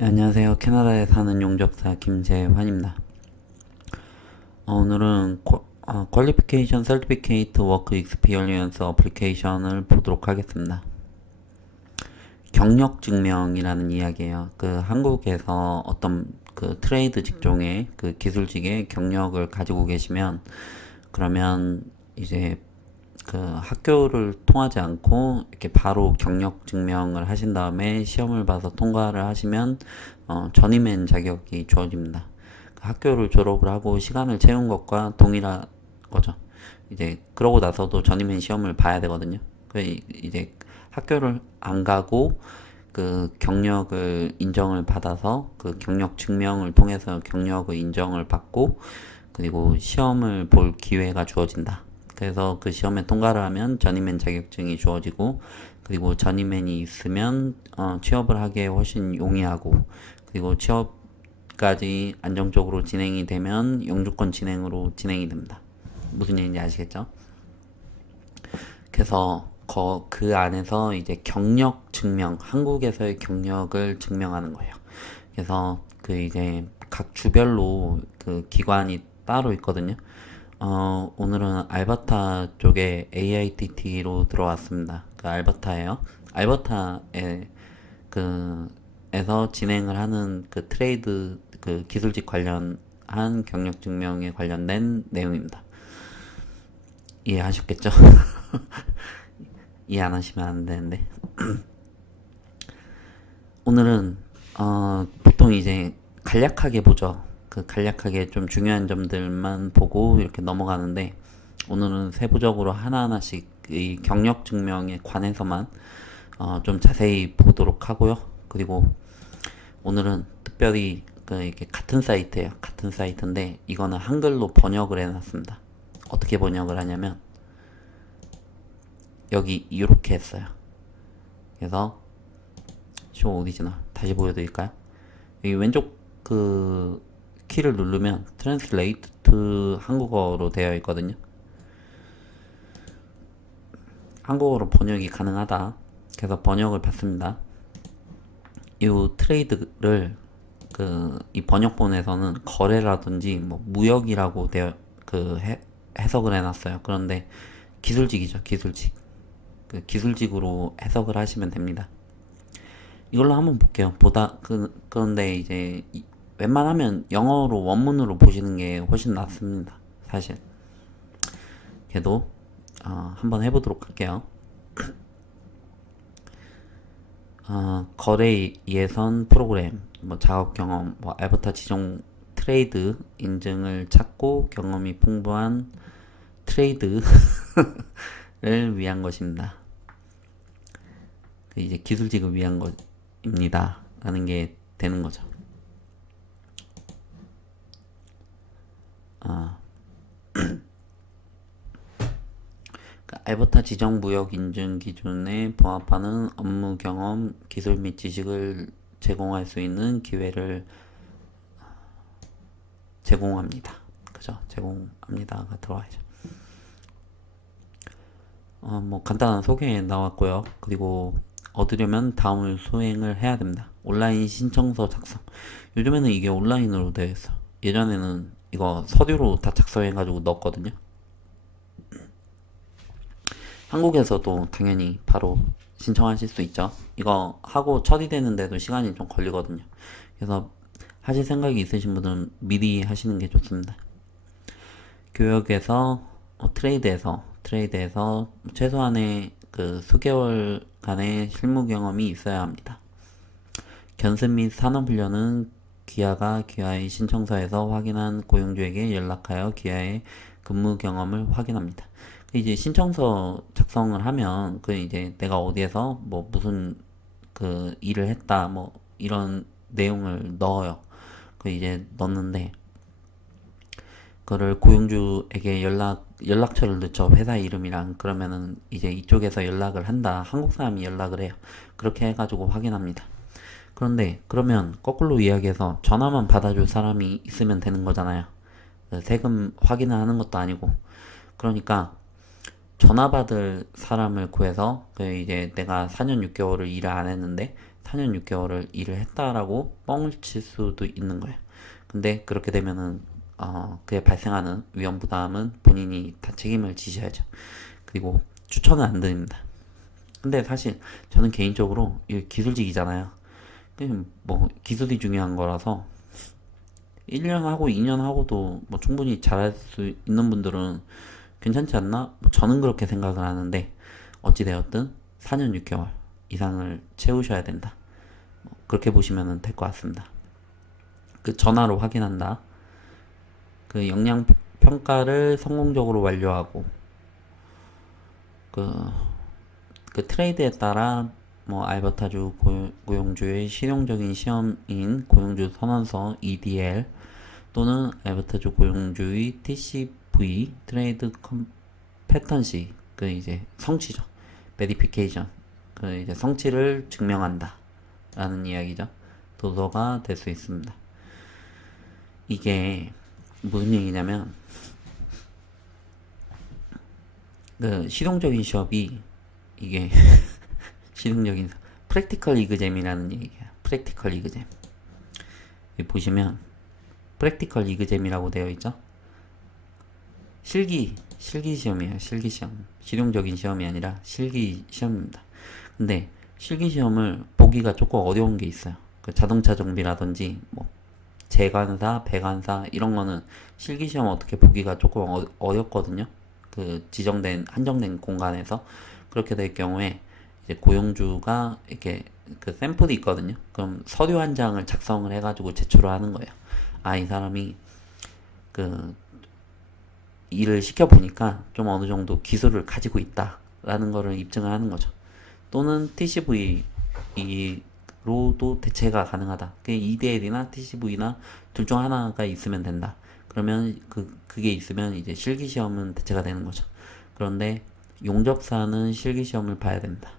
네, 안녕하세요. 캐나다에 사는 용접사 김재환입니다. 오늘은 퀄리피케이션 서티피케이트 워크 익스피리언스 어플리케이션을 보도록 하겠습니다. 경력 증명이라는 이야기예요. 그 한국에서 어떤 그 트레이드 직종의 그 기술직의 경력을 가지고 계시면 그러면 이제 그 학교를 통하지 않고 이렇게 바로 경력 증명을 하신 다음에 시험을 봐서 통과를 하시면 전임맨 자격이 주어집니다. 그 학교를 졸업을 하고 시간을 채운 것과 동일한 거죠. 이제 그러고 나서도 전임맨 시험을 봐야 되거든요. 그 이제 학교를 안 가고 그 경력을 인정을 받아서 그 경력 증명을 통해서 경력의 인정을 받고 그리고 시험을 볼 기회가 주어진다. 그래서 그 시험에 통과를 하면 전임맨 자격증이 주어지고 그리고 전임맨이 있으면 취업을 하기에 훨씬 용이하고 그리고 취업까지 안정적으로 진행이 되면 영주권 진행으로 진행이 됩니다. 무슨 얘기인지 아시겠죠? 그래서 그 안에서 이제 경력 증명, 한국에서의 경력을 증명하는 거예요. 그래서 그 이제 각 주별로 그 기관이 따로 있거든요. 오늘은 알버타 쪽에 AITT로 들어왔습니다. 그 알버타예요. 알버타에 에서 진행을 하는 그 트레이드 그 기술직 관련한 경력 증명에 관련된 내용입니다. 이해하셨겠죠? 이해 안 하시면 안 되는데. 오늘은 보통 이제 간략하게 보죠. 그 간략하게 좀 중요한 점들만 보고 이렇게 넘어가는데 오늘은 세부적으로 하나하나씩 이 경력 증명에 관해서만 좀 자세히 보도록 하고요. 그리고 오늘은 특별히 그 이게 같은 사이트예요. 같은 사이트인데 이거는 한글로 번역을 해놨습니다. 어떻게 번역을 하냐면 여기 이렇게 했어요. 그래서 쇼 오리지널 다시 보여드릴까요? 여기 왼쪽 그 키를 누르면 Translate to 한국어로 되어 있거든요. 한국어로 번역이 가능하다. 그래서 번역을 받습니다. 이 트레이드를 이 번역본에서는 거래라든지 뭐 무역이라고 해석을 해놨어요. 그런데 기술직이죠, 기술직. 그 기술직으로 해석을 하시면 됩니다. 이걸로 한번 볼게요. 그런데 이제 웬만하면 영어로 원문으로 보시는 게 훨씬 낫습니다. 사실. 그래도 한번 해보도록 할게요. 거래 예선 프로그램, 뭐 작업 경험, 뭐 알버타 지정 트레이드 인증을 찾고 경험이 풍부한 트레이드를 위한 것입니다. 이제 기술직을 위한 것입니다. 라는 게 되는 거죠. 알버타 지정 무역 인증 기준에 부합하는 업무 경험, 기술 및 지식을 제공할 수 있는 기회를 제공합니다. 그죠? 제공합니다가 들어와야죠. 뭐 간단한 소개 나왔고요. 그리고 얻으려면 다음을 수행을 해야 됩니다. 온라인 신청서 작성. 요즘에는 이게 온라인으로 되어 있어. 예전에는 이거 서류로 다 작성해가지고 넣었거든요. 한국에서도 당연히 바로 신청하실 수 있죠. 이거 하고 처리되는데도 시간이 좀 걸리거든요. 그래서 하실 생각이 있으신 분들은 미리 하시는 게 좋습니다. 교역에서 트레이드에서 최소한의 그 수개월간의 실무 경험이 있어야 합니다. 견습 및 산업훈련은 기아의 신청서에서 확인한 고용주에게 연락하여 기아의 근무 경험을 확인합니다. 이제 신청서 작성을 하면 그 이제 내가 어디에서 뭐 무슨 그 일을 했다 뭐 이런 내용을 넣어요. 그 이제 넣는데 그거를 고용주에게 연락처를 넣죠. 회사 이름이랑. 그러면은 이제 이쪽에서 연락을 한다. 한국 사람이 연락을 해요. 그렇게 해가지고 확인합니다. 그런데 그러면 거꾸로 이야기해서 전화만 받아줄 사람이 있으면 되는 거잖아요. 세금 확인을 하는 것도 아니고. 그러니까 전화 받을 사람을 구해서 그 이제 내가 4년 6개월을 일을 안 했는데 4년 6개월을 일을 했다라고 뻥을 칠 수도 있는 거예요. 근데 그렇게 되면은 그에 발생하는 위험 부담은 본인이 다 책임을 지셔야죠. 그리고 추천은 안 드립니다. 근데 사실 저는 개인적으로 이 기술직이잖아요. 그냥 뭐 기술이 중요한 거라서 1년 하고 2년 하고도 뭐 충분히 잘할 수 있는 분들은 괜찮지 않나? 뭐 저는 그렇게 생각을 하는데 어찌되었든 4년 6개월 이상을 채우셔야 된다. 그렇게 보시면 될 것 같습니다. 그 전화로 확인한다. 그 역량 평가를 성공적으로 완료하고 그, 그 트레이드에 따라 뭐 알버타주 고용주의 실용적인 시험인 고용주 선언서 EDL 또는 알버타주 고용주의 TCV 트레이드 컴petency 그 이제 성취죠. verification 그 이제 성취를 증명한다 라는 이야기죠. 도서가 될 수 있습니다. 이게 무슨 얘기냐면 그 실용적인 시험이 이게 실용적인 프랙티컬 이그잼이라는 얘기예요. 프랙티컬 이그잼. 여기 보시면 프랙티컬 이그잼이라고 되어 있죠. 실기 시험이에요. 실기 시험. 실용적인 시험이 아니라 실기 시험입니다. 근데 실기 시험을 보기가 조금 어려운 게 있어요. 그 자동차 정비라든지 뭐 제관사, 배관사 이런 거는 실기 시험 어떻게 보기가 조금 어렵거든요. 그 지정된 한정된 공간에서 그렇게 될 경우에 이제 고용주가 이렇게 그 샘플이 있거든요. 그럼 서류 한 장을 작성을 해가지고 제출을 하는 거예요. 아, 이 사람이 그 일을 시켜보니까 좀 어느 정도 기술을 가지고 있다라는 거를 입증을 하는 거죠. 또는 TCV로도 대체가 가능하다. 그게 EDL이나 TCV나 둘 중 하나가 있으면 된다. 그러면 그게 있으면 이제 실기시험은 대체가 되는 거죠. 그런데 용접사는 실기시험을 봐야 됩니다.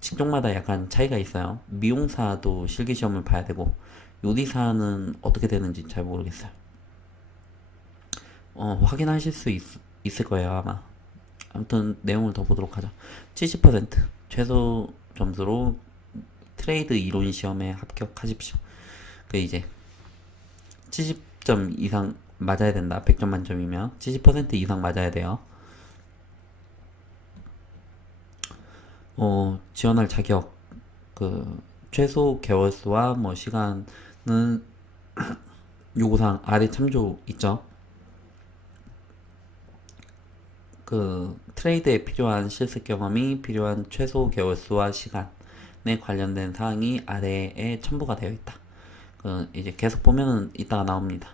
직종마다 약간 차이가 있어요. 미용사도 실기시험을 봐야 되고 요리사는 어떻게 되는지 잘 모르겠어요. 확인하실 수 있을 거예요, 아마. 아무튼 내용을 더 보도록 하죠. 70% 최소 점수로 트레이드 이론 시험에 합격하십시오. 그 이제 70점 이상 맞아야 된다. 100점 만점이면 70% 이상 맞아야 돼요. 지원할 자격 그 최소 개월수와 뭐 시간은 요구사항 아래 참조 있죠. 그 트레이드에 필요한 실습 경험이 필요한 최소 개월수와 시간에 관련된 사항이 아래에 첨부가 되어 있다. 그 이제 계속 보면은 이따가 나옵니다.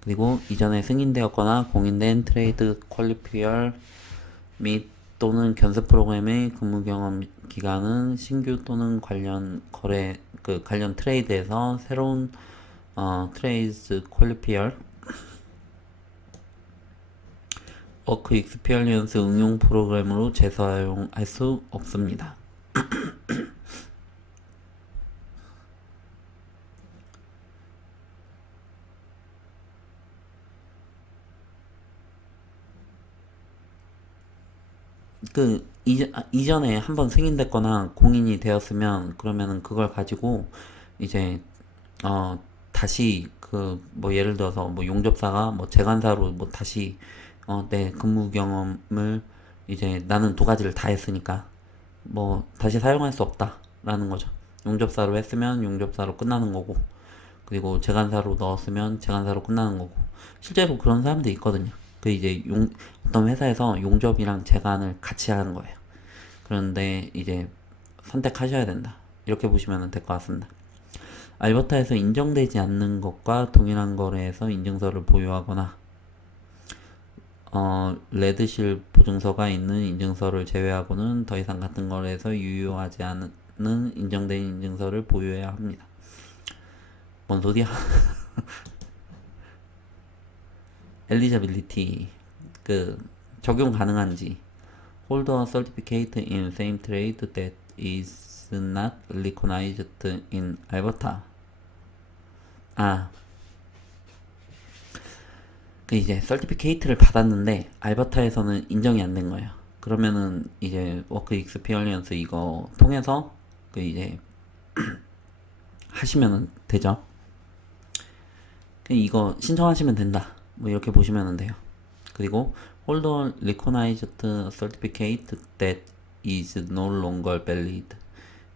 그리고 이전에 승인되었거나 공인된 트레이드 퀄리피얼 및 또는 견습 프로그램의 근무 경험 기간은 신규 또는 관련 트레이드에서 새로운 트레이드 퀄리피얼 워크 익스피리언스 응용 프로그램으로 재사용할 수 없습니다. 이전에 한번 승인됐거나 공인이 되었으면 그러면은 그걸 가지고 이제 다시 뭐 예를 들어서 뭐 용접사가 뭐 재간사로 뭐 다시 내 근무 경험을 이제 나는 두 가지를 다 했으니까 뭐 다시 사용할 수 없다라는 거죠. 용접사로 했으면 용접사로 끝나는 거고 그리고 재간사로 넣었으면 재간사로 끝나는 거고 실제로 그런 사람도 있거든요. 그 이제 어떤 회사에서 용접이랑 재간을 같이 하는 거예요. 그런데 이제 선택하셔야 된다. 이렇게 보시면 될 것 같습니다. 알버타에서 인정되지 않는 것과 동일한 거래에서 인증서를 보유하거나 레드실 보증서가 있는 인증서를 제외하고는 더 이상 같은 거래에서 유효하지 않은 인정된 인증서를 보유해야 합니다. 뭔 소리야? eligibility 적용 가능한지 hold a certificate in same trade that is not recognized in Alberta. 이제 서티피케이트를 받았는데 알버타에서는 인정이 안 된 거예요. 그러면은 이제 워크 익스피리언스 이거 통해서 이제 하시면 되죠. 이거 신청하시면 된다. 뭐 이렇게 보시면 돼요. 그리고 hold on recognized certificate that is no longer valid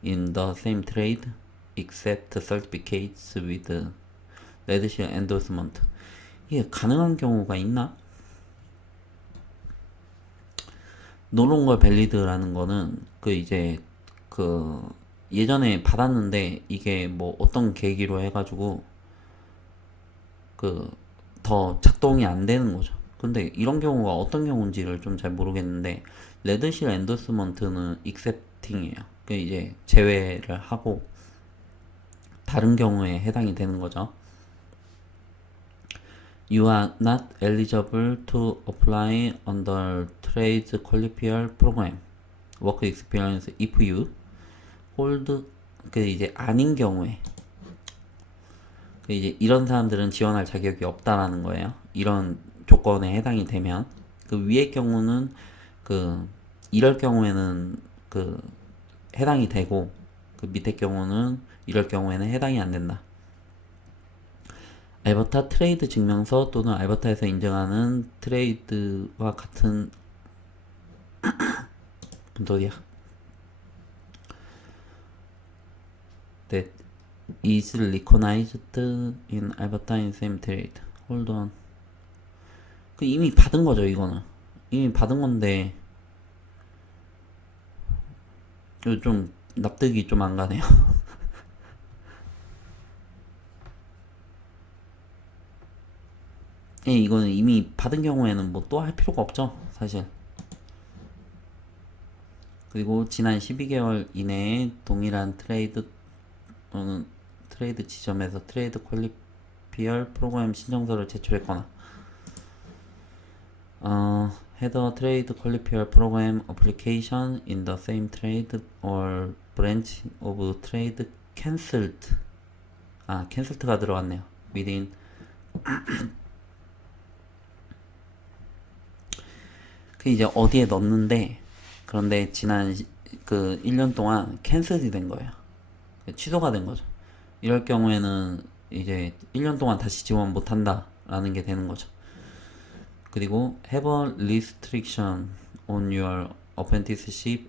in the same trade except certificates with red seal endorsement. 이게 가능한 경우가 있나? no longer valid라는 거는 그 이제 그 예전에 받았는데 이게 뭐 어떤 계기로 해가지고 그 더 작동이 안 되는 거죠. 근데 이런 경우가 어떤 경우인지를 좀 잘 모르겠는데 레드실 엔도스먼트는 익셉팅이에요. 그 이제 제외를 하고 다른 경우에 해당이 되는 거죠. You are not eligible to apply under trade qualifier program work experience if you hold 그 이제 아닌 경우에 그 이제 이런 사람들은 지원할 자격이 없다라는 거예요. 이런 조건에 해당이 되면 그 위의 경우는 그 이럴 경우에는 그 해당이 되고 그 밑에 경우는 이럴 경우에는 해당이 안 된다. 알버타 트레이드 증명서 또는 알버타에서 인정하는 트레이드와 같은 소리야. That is recognized in Alberta in same trade. Hold on. 그 이미 받은 거죠, 이거는. 이미 받은 건데 좀 납득이 좀 안 가네요. 예, 이거는 이미 받은 경우에는 뭐 또 할 필요가 없죠, 사실. 그리고 지난 12개월 이내에 동일한 트레이드 또는 트레이드 지점에서 트레이드 퀄리피얼 프로그램 신청서를 제출했거나 had a trade qualifier program application in the same trade or branch of trade cancelled. cancelled가 들어갔네요. within 그 이제 어디에 넣었는데 그런데 지난 그 1년 동안 캔슬이 된 거예요. 취소가 된 거죠. 이럴 경우에는 이제 1년 동안 다시 지원 못 한다 라는 게 되는 거죠. 그리고 have a restriction on your apprenticeship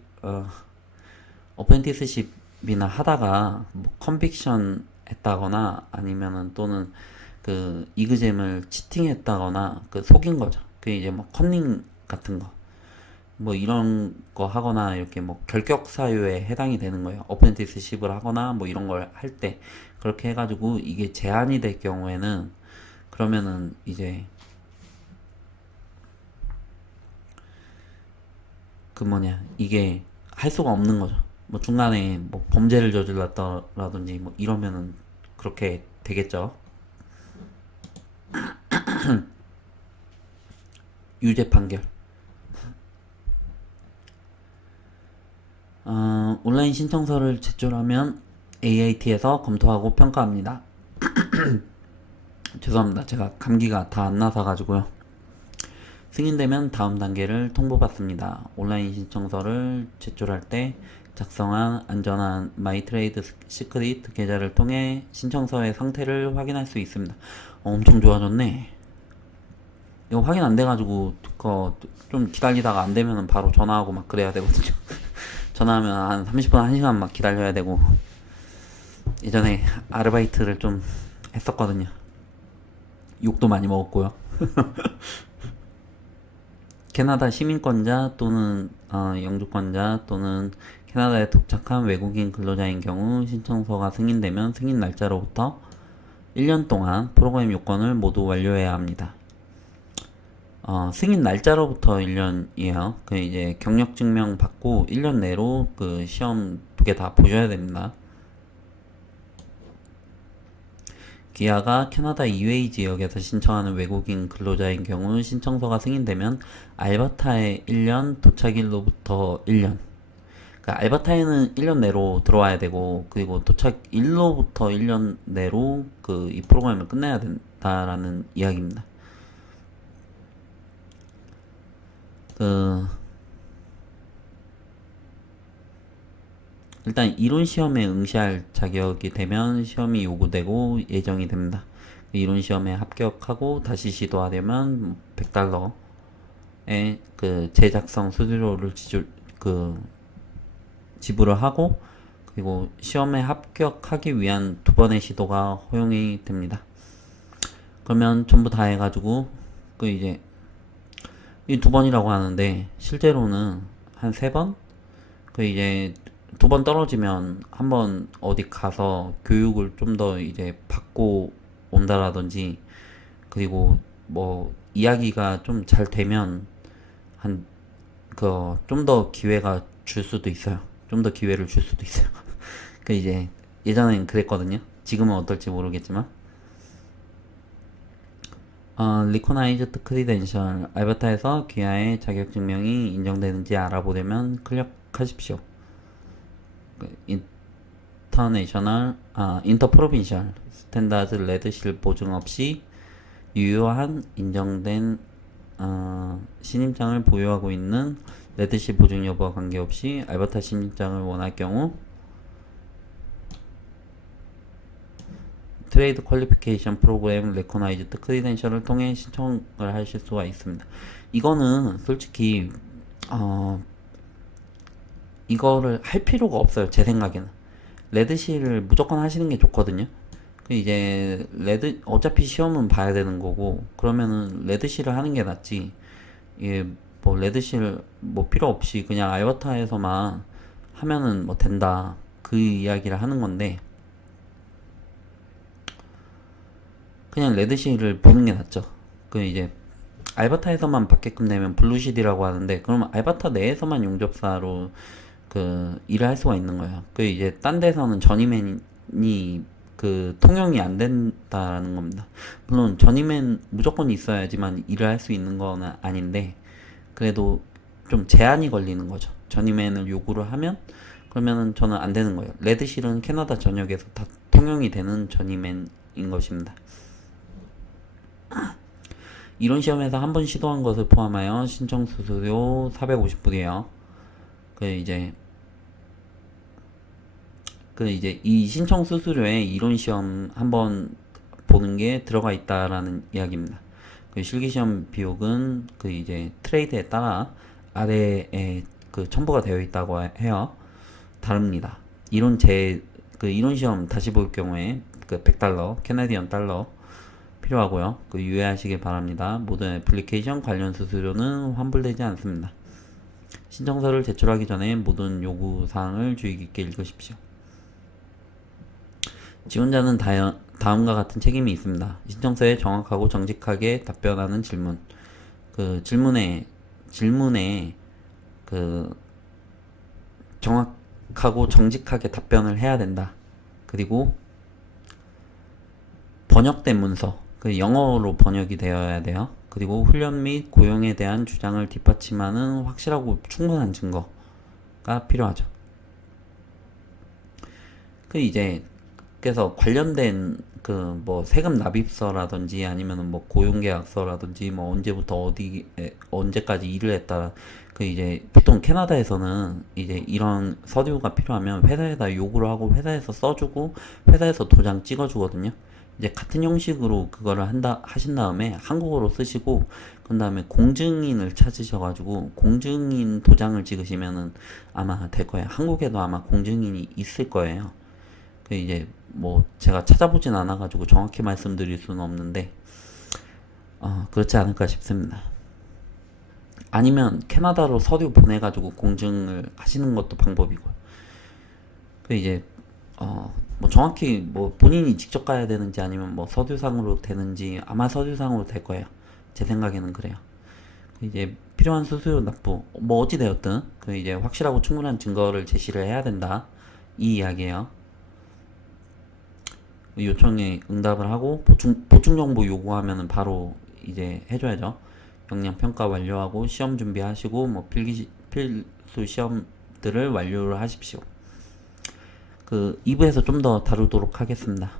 apprenticeship이나 하다가 뭐 conviction 했다거나 아니면은 또는 그 이그잼을 치팅했다거나 그 속인 거죠. 그 이제 뭐 컨닝 같은 거 뭐 이런 거 하거나 이렇게 뭐 결격 사유에 해당이 되는 거예요. 어프렌티스십을 하거나 뭐 이런 걸 할 때 그렇게 해가지고 이게 제한이 될 경우에는 그러면은 이제 그 뭐냐 이게 할 수가 없는 거죠. 뭐 중간에 뭐 범죄를 저질렀다라든지 뭐 이러면은 그렇게 되겠죠. 유죄 판결. 온라인 신청서를 제출하면 AIT에서 검토하고 평가합니다. 죄송합니다. 제가 감기가 다 안 나서 가지고요. 승인되면 다음 단계를 통보받습니다. 온라인 신청서를 제출할 때 작성한 안전한 마이트레이드 시크릿 계좌를 통해 신청서의 상태를 확인할 수 있습니다. 엄청 좋아졌네. 이거 확인 안 돼가지고 좀 기다리다가 안 되면 바로 전화하고 막 그래야 되거든요. 전화하면 한 30분, 1시간 막 기다려야 되고 예전에 아르바이트를 좀 했었거든요. 욕도 많이 먹었고요. 캐나다 시민권자 또는 영주권자 또는 캐나다에 도착한 외국인 근로자인 경우 신청서가 승인되면 승인 날짜로부터 1년 동안 프로그램 요건을 모두 완료해야 합니다. 승인 날짜로부터 1년이에요. 그 이제 경력 증명 받고 1년 내로 그 시험 2개 다 보셔야 됩니다. 기아가 캐나다 이외의 지역에서 신청하는 외국인 근로자인 경우 신청서가 승인되면 알버타에 1년, 도착일로부터 1년. 그러니까 알버타에는 1년 내로 들어와야 되고 그리고 도착일로부터 1년 내로 그 이 프로그램을 끝내야 된다라는 이야기입니다. 일단 이론 시험에 응시할 자격이 되면 시험이 요구되고 예정이 됩니다. 이론 시험에 합격하고 다시 시도하려면 100달러의 그 제작성 수수료를 지불을 하고, 그리고 시험에 합격하기 위한 두 번의 시도가 허용이 됩니다. 그러면 전부 다 해가지고 이제 이 두 번이라고 하는데 실제로는 한 세 번? 이제 두 번 떨어지면 한번 어디 가서 교육을 좀 더 이제 받고 온다라든지, 그리고 뭐 이야기가 좀 잘 되면 한 좀 더 기회가 줄 수도 있어요. 좀 더 기회를 줄 수도 있어요. 이제 예전엔 그랬거든요. 지금은 어떨지 모르겠지만. 리코나이즈드 크리덴셜, 알버타에서 귀하의 자격증명이 인정되는지 알아보려면 클릭하십시오. 인터프로빈셜 스탠다드 레드실 보증 없이 유효한 인정된 신임장을 보유하고 있는 레드실 보증 여부와 관계없이 알버타 신임장을 원할 경우 트레이드 퀄리피케이션 프로그램 레코나이즈드 크리덴셜을 통해 신청을 하실 수가 있습니다. 이거는 솔직히 이거를 할 필요가 없어요. 제 생각에는 레드실을 무조건 하시는 게 좋거든요. 이제 어차피 시험은 봐야 되는 거고, 그러면은 레드실을 하는 게 낫지. 이게 뭐 레드실 뭐 필요 없이 그냥 알버타에서만 하면은 뭐 된다, 그 이야기를 하는 건데, 그냥 레드실을 보는 게 낫죠. 이제 알버타에서만 받게끔 되면 블루실이라고 하는데, 그러면 알버타 내에서만 용접사로 일을 할 수가 있는 거예요. 이제 딴 데서는 저니맨이 통용이 안 된다라는 겁니다. 물론 저니맨 무조건 있어야지만 일을 할 수 있는 건 아닌데, 그래도 좀 제한이 걸리는 거죠. 저니맨을 요구를 하면, 그러면은 저는 안 되는 거예요. 레드실은 캐나다 전역에서 다 통용이 되는 저니맨인 것입니다. 이론 시험에서 한 번 시도한 것을 포함하여 신청 수수료 450불이에요. 이제 이 신청 수수료에 이론 시험 한번 보는 게 들어가 있다라는 이야기입니다. 실기 시험 비용은 이제 트레이드에 따라 아래에 첨부가 되어 있다고 해요. 다릅니다. 이론 시험 다시 볼 경우에 100달러, 캐나디언 달러 필요하고요. 유의하시길 바랍니다. 모든 애플리케이션 관련 수수료는 환불되지 않습니다. 신청서를 제출하기 전에 모든 요구사항을 주의 깊게 읽으십시오. 지원자는 다음과 같은 책임이 있습니다. 신청서에 정확하고 정직하게 답변하는 질문. 질문에 정확하고 정직하게 답변을 해야 된다. 그리고 번역된 문서, 영어로 번역이 되어야 돼요. 그리고 훈련 및 고용에 대한 주장을 뒷받침하는 확실하고 충분한 증거가 필요하죠. 그래서 관련된 뭐 세금 납입서라든지 아니면 뭐 고용계약서라든지 뭐 언제부터 언제까지 일을 했다, 이제 보통 캐나다에서는 이제 이런 서류가 필요하면 회사에다 요구를 하고 회사에서 써주고 회사에서 도장 찍어주거든요. 이제 같은 형식으로 그거를 하신 다음에 한국어로 쓰시고, 그 다음에 공증인을 찾으셔가지고 공증인 도장을 찍으시면은 아마 될 거예요. 한국에도 아마 공증인이 있을 거예요. 이제 뭐 제가 찾아보진 않아가지고 정확히 말씀드릴 수는 없는데 그렇지 않을까 싶습니다. 아니면 캐나다로 서류 보내가지고 공증을 하시는 것도 방법이고요. 이제 뭐 정확히 뭐 본인이 직접 가야 되는지 아니면 뭐 서류상으로 되는지, 아마 서류상으로 될 거예요. 제 생각에는 그래요. 이제 필요한 수수료 납부, 뭐 어찌 되었든 이제 확실하고 충분한 증거를 제시를 해야 된다, 이 이야기예요. 요청에 응답을 하고 보충 정보 요구하면은 바로 이제 해줘야죠. 역량 평가 완료하고 시험 준비하시고 뭐 필수 시험들을 완료를 하십시오. 2부에서 좀 더 다루도록 하겠습니다.